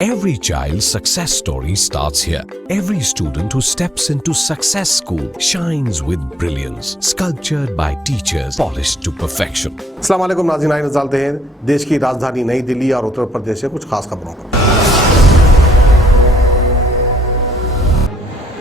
Every child's success story starts here. Every student who steps into Success School shines with brilliance, sculptured by teachers, polished to perfection. अस्सलाम वालेकुम नाज़रीन, आइए नज़र डालते हैं देश की राजधानी नई दिल्ली और उत्तर प्रदेश से कुछ खास खबरों पर।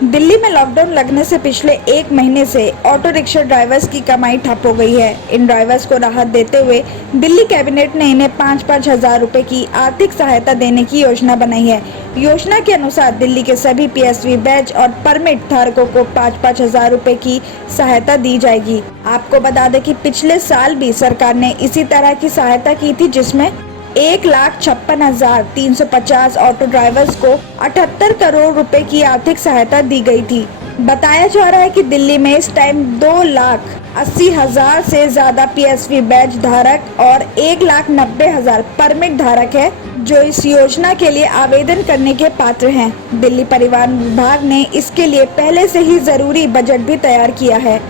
दिल्ली में लॉकडाउन लगने से पिछले एक महीने से ऑटो रिक्शा ड्राइवर्स की कमाई ठप हो गई है। इन ड्राइवर्स को राहत देते हुए दिल्ली कैबिनेट ने इन्हें 5-5 हजार रुपए की आर्थिक सहायता देने की योजना बनाई है। योजना के अनुसार दिल्ली के सभी पीएसवी बैच और परमिट धारकों को 5-5 हजार रुपए की सहायता दी जाएगी। आपको बता दें कि पिछले साल भी सरकार ने इसी तरह की सहायता की थी, जिसमें 1,56,350 ऑटो ड्राइवर्स को 78 करोड़ रुपए की आर्थिक सहायता दी गई थी। बताया जा रहा है कि दिल्ली में इस टाइम 2,80,000 से ज्यादा पीएसवी बैच धारक और 1,90,000 परमिट धारक है जो इस योजना के लिए आवेदन करने के पात्र हैं। दिल्ली परिवहन विभाग ने इसके लिए पहले से ही जरूरी बजट भी तैयार किया है।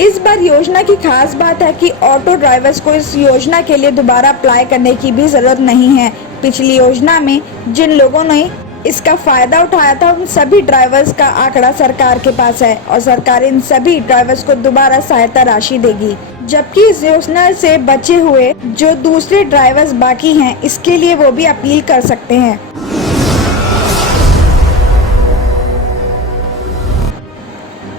इस बार योजना की खास बात है कि ऑटो ड्राइवर्स को इस योजना के लिए दोबारा अप्लाई करने की भी जरूरत नहीं है। पिछली योजना में जिन लोगों ने इसका फायदा उठाया था उन सभी ड्राइवर्स का आंकड़ा सरकार के पास है और सरकार इन सभी ड्राइवर्स को दोबारा सहायता राशि देगी। जबकि इस योजना से बचे हुए जो दूसरे ड्राइवर्स बाकी हैं, इसके लिए वो भी अपील कर सकते हैं।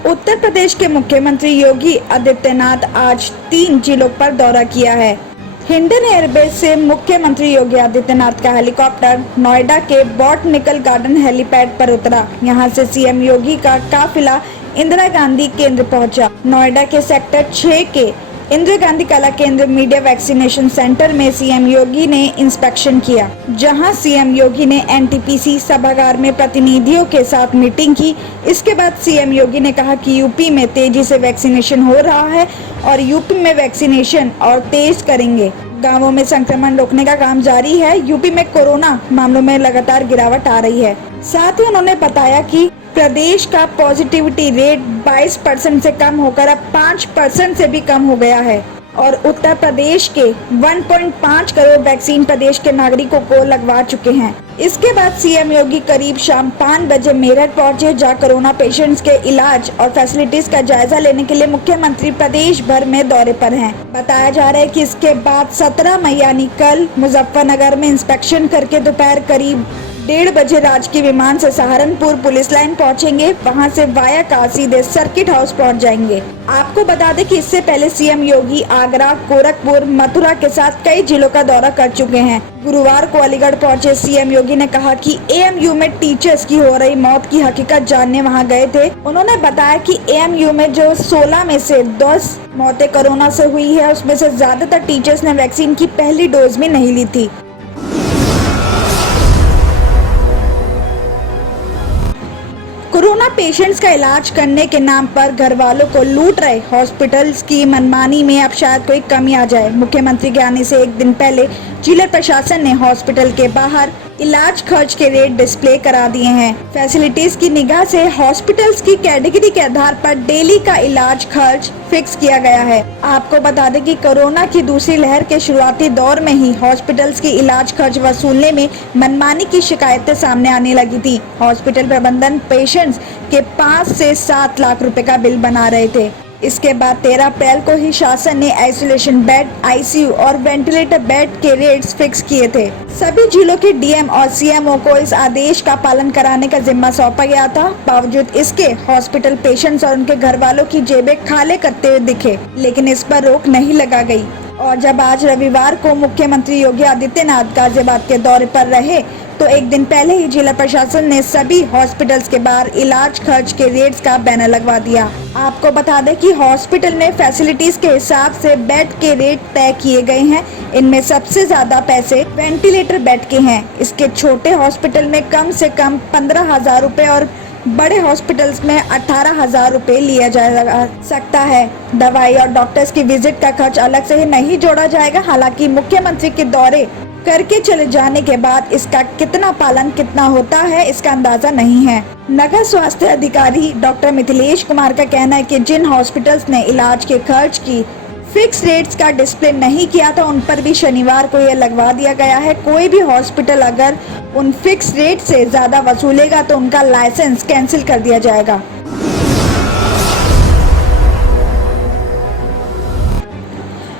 उत्तर प्रदेश के मुख्यमंत्री योगी आदित्यनाथ आज 3 जिलों पर दौरा किया है। हिंडन एयरबेस से मुख्यमंत्री योगी आदित्यनाथ का हेलीकॉप्टर नोएडा के बॉटनिकल गार्डन हेलीपैड पर उतरा। यहां से सीएम योगी का काफिला इंदिरा गांधी केंद्र पहुंचा। नोएडा के सेक्टर 6 के इंदिरा गांधी कला केंद्र मीडिया वैक्सीनेशन सेंटर में सीएम योगी ने इंस्पेक्शन किया, जहां सीएम योगी ने एनटीपीसी सभागार में प्रतिनिधियों के साथ मीटिंग की। इसके बाद सीएम योगी ने कहा कि यूपी में तेजी से वैक्सीनेशन हो रहा है और यूपी में वैक्सीनेशन और तेज करेंगे। गांवों में संक्रमण रोकने का काम जारी है। यूपी में कोरोना मामलों में लगातार गिरावट आ रही है। साथ ही उन्होंने बताया कि प्रदेश का पॉजिटिविटी रेट 22% से कम होकर अब 5% से भी कम हो गया है और उत्तर प्रदेश के 1.5 करोड़ वैक्सीन प्रदेश के नागरिकों को लगवा चुके हैं। इसके बाद सीएम योगी करीब शाम 5 बजे मेरठ पहुंचे, जहां कोरोना पेशेंट्स के इलाज और फैसिलिटीज का जायजा लेने के लिए मुख्यमंत्री प्रदेश भर में दौरे पर हैं। बताया जा रहा है कि इसके बाद 17 मई यानी कल मुजफ्फरनगर में इंस्पेक्शन करके दोपहर करीब 1:30 बजे राजकीय विमान से सहारनपुर पुलिस लाइन पहुंचेंगे। वहां से वाया कार सीधे सर्किट हाउस पहुंच जाएंगे। आपको बता दें कि इससे पहले सीएम योगी आगरा, गोरखपुर, मथुरा के साथ कई जिलों का दौरा कर चुके हैं। गुरुवार को अलीगढ़ पहुंचे सीएम योगी ने कहा कि एएमयू में टीचर्स की हो रही मौत की हकीकत जानने वहां गए थे। उन्होंने बताया कि एएमयू में जो 16 में से 10 मौतें कोरोना से हुई है, उसमें से ज्यादातर टीचर्स ने वैक्सीन की पहली डोज भी नहीं ली थी। कोरोना पेशेंट्स का इलाज करने के नाम पर घर वालों को लूट रहे हॉस्पिटल्स की मनमानी में अब शायद कोई कमी आ जाए। मुख्यमंत्री के आने से एक दिन पहले जिला प्रशासन ने हॉस्पिटल के बाहर इलाज खर्च के रेट डिस्प्ले करा दिए हैं। फैसिलिटीज की निगाह से हॉस्पिटल्स की कैटेगरी के आधार पर डेली का इलाज खर्च फिक्स किया गया है। आपको बता दें कि कोरोना की दूसरी लहर के शुरुआती दौर में ही हॉस्पिटल्स की इलाज खर्च वसूलने में मनमानी की शिकायतें सामने आने लगी थी। हॉस्पिटल प्रबंधन पेशेंट्स के 5 से 7 लाख रुपए का बिल बना रहे थे। इसके बाद 13 अप्रैल को ही शासन ने आइसोलेशन बेड, आईसीयू और वेंटिलेटर बेड के रेट्स फिक्स किए थे। सभी जिलों के डीएम और सीएमओ को इस आदेश का पालन कराने का जिम्मा सौंपा गया था। बावजूद इसके हॉस्पिटल पेशेंट्स और उनके घर वालों की जेबें खाली करते हुए दिखे, लेकिन इस पर रोक नहीं लगा गई। और जब आज रविवार को मुख्यमंत्री योगी आदित्यनाथ गाजियाबाद के दौरे पर रहे तो एक दिन पहले ही जिला प्रशासन ने सभी हॉस्पिटल्स के बाहर इलाज खर्च के रेट्स का बैनर लगवा दिया। आपको बता दें कि हॉस्पिटल में फैसिलिटीज के हिसाब से बेड के रेट तय किए गए हैं। इनमें सबसे ज्यादा पैसे वेंटिलेटर बेड के हैं। इसके छोटे हॉस्पिटल में कम से कम 15,000 रुपए और बड़े हॉस्पिटल्स में 18,000 रुपए लिया जा सकता है। दवाई और डॉक्टर्स की विजिट का खर्च अलग से ही नहीं जोड़ा जाएगा। हालांकि मुख्यमंत्री के दौरे करके चले जाने के बाद इसका कितना पालन कितना होता है, इसका अंदाजा नहीं है। नगर स्वास्थ्य अधिकारी डॉक्टर मिथिलेश कुमार का कहना है कि जिन हॉस्पिटल्स ने इलाज के खर्च की फिक्स रेट्स का डिस्प्ले नहीं किया था उन पर भी शनिवार को यह लगवा दिया गया है। कोई भी हॉस्पिटल अगर उन फिक्स रेट से ज्यादा वसूलेगा तो उनका लाइसेंस कैंसिल कर दिया जाएगा।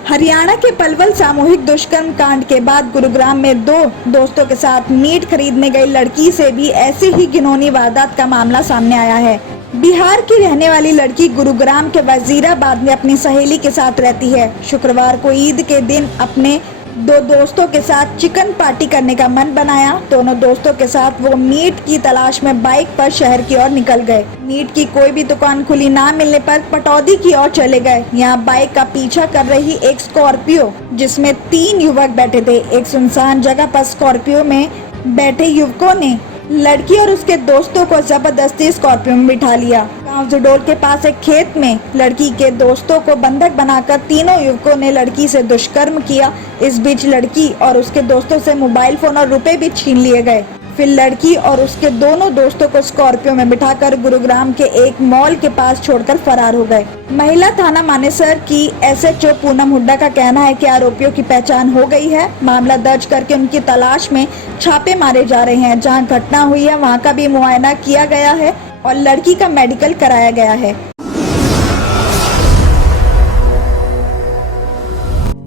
हरियाणा के पलवल सामूहिक दुष्कर्म कांड के बाद गुरुग्राम में दो दोस्तों के साथ मीट खरीदने गई लड़की से भी ऐसी ही घिनौनी वारदात का मामला सामने आया है। बिहार की रहने वाली लड़की गुरुग्राम के वजीराबाद में अपनी सहेली के साथ रहती है। शुक्रवार को ईद के दिन अपने दो दोस्तों के साथ चिकन पार्टी करने का मन बनाया। दोनों दोस्तों के साथ वो मीट की तलाश में बाइक पर शहर की ओर निकल गए। मीट की कोई भी दुकान खुली ना मिलने पर पटौदी की ओर चले गए। यहाँ बाइक का पीछा कर रही एक स्कॉर्पियो जिसमें 3 युवक बैठे थे। एक सुनसान जगह पर स्कॉर्पियो में बैठे युवकों ने लड़की और उसके दोस्तों को जबरदस्ती स्कॉर्पियो में बिठा लिया। गांव जुडोल के पास एक खेत में लड़की के दोस्तों को बंधक बनाकर तीनों युवकों ने लड़की से दुष्कर्म किया। इस बीच लड़की और उसके दोस्तों से मोबाइल फोन और रुपए भी छीन लिए गए। फिर लड़की और उसके दोनों दोस्तों को स्कॉर्पियो में बिठाकर गुरुग्राम के एक मॉल के पास छोड़कर फरार हो गए। महिला थाना मानेसर की SHO पूनम हुड्डा का कहना है कि आरोपियों की पहचान हो गई है। मामला दर्ज करके उनकी तलाश में छापे मारे जा रहे हैं। जहां घटना हुई है वहां का भी मुआयना किया गया है और लड़की का मेडिकल कराया गया है।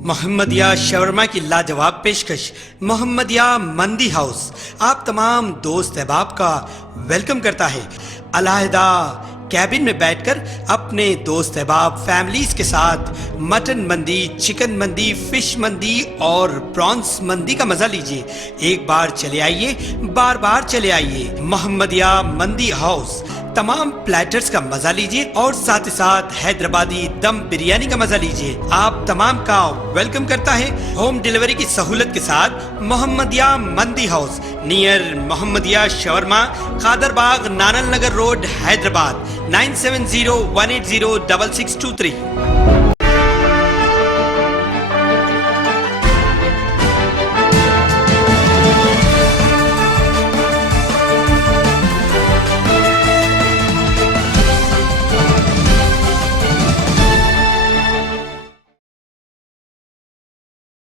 मोहम्मदिया शवरमा की लाजवाब पेशकश मोहम्मदिया मंदी हाउस आप तमाम दोस्त अहबाब का वेलकम करता है। अलहदा कैबिन में बैठकर अपने दोस्त अहबाब फैमिलीज के साथ मटन मंदी, चिकन मंदी, फिश मंदी और प्रॉन्स मंदी का मजा लीजिए। एक बार चले आइए, बार बार चले आइए। मोहम्मदिया मंदी हाउस तमाम प्लेटर्स का मजा लीजिए और साथ ही साथ हैदराबादी दम बिरयानी का मजा लीजिए। आप तमाम का वेलकम करता है होम डिलीवरी की सहूलत के साथ मोहम्मदिया मंदी house near Mohammadia shawarma, Kadarbagh, नानल नगर रोड, हैदराबाद 9701806623।